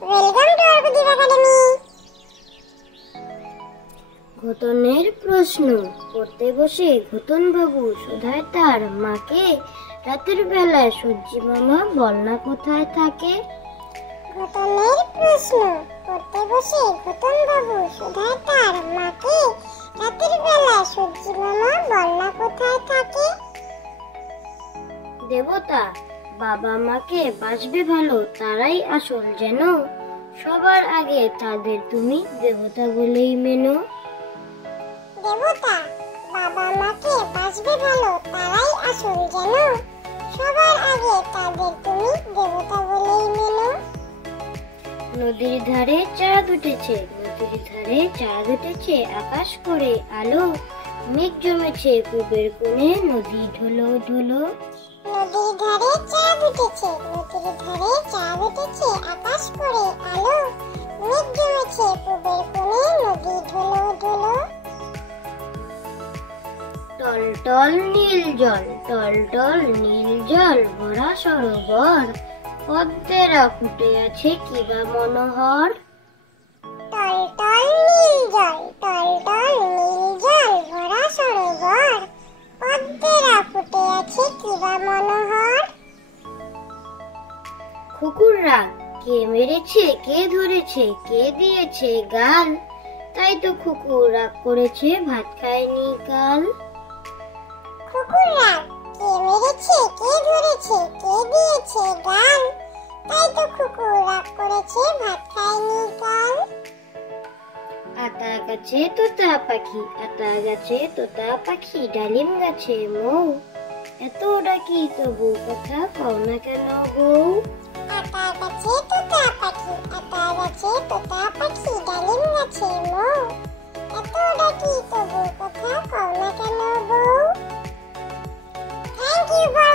Welcome to Arkadeep academy. ঘটনের প্রশ্ন। পড়তে বসে ঘটন বাবু শোধায় তার মাকে, রাতের বেলায় সূর্যি মামা বল না কোথায় থাকে। ঘটনের প্রশ্ন। পড়তে বসে ঘটন বাবু শোধায় তার মাকে, রাতের বেলা সূর্যি মামা বল না কোথায় থাকে। দেবতা বাবা মাকে বাসবে ভালো, তারাই আসল যেন, সবার আগে তাদের তুমি দেবতা বলেই মেনো। দেবতা বাবা মাকে বাসবে ভালো, তারাই আসল যেন, সবার আগে তাদের তুমি দেবতা বলেই মেনো। নদীর ধারে চাঁদ উঠেছে, নদীর ধারে চাঁদ উঠেছে, আকাশ করে আলো, মেঘ জমেছে পূবের কোণে, নদী ঢোলো ঢোলো। নদীর ধারে চাঁদ উঠেছে, নদীর ধারে চাঁদ উঠেছে, আকাশ করে আলো, মেঘ জমেছে পূবের কোণে, নদী ঢোলো ঢোলো। টল টল নীল জল, টল টল নীল জল, ভরা সরোবর, পদ্মেরা ফুটে আছে কিবা মনোহর। টল টল নীল জল, টল টল নীল জল, ভরা সরোবর, পদ্মেরা ফুটে আছে কিবা মনোহর। কুকুর রাগ, কে মেরেছে কে ধরেছে কে দিয়েছে গাল, তাই তো কুকুর রাগ করেছে ভাত খায়নি কাল। কুকুর রাগ, কে মেরেছে কে ধরেছে কে দিয়েছে গাল, তাই তো কুকুর রাগ করেছে ভাত খায়নি কাল। আতা গাছে তোতা পাখি, আতা গাছে তোতা পাখি, ডালিম গাছে মৌ, এত ডাকি তবু কথা কও না কেন বউ। আতা গাছে তোতা পাখি, আতা গাছে তোতা পাখি, ডালিম গাছে মৌ, এত ডাকি তবু কথা কও না কেন বউ। Thank you for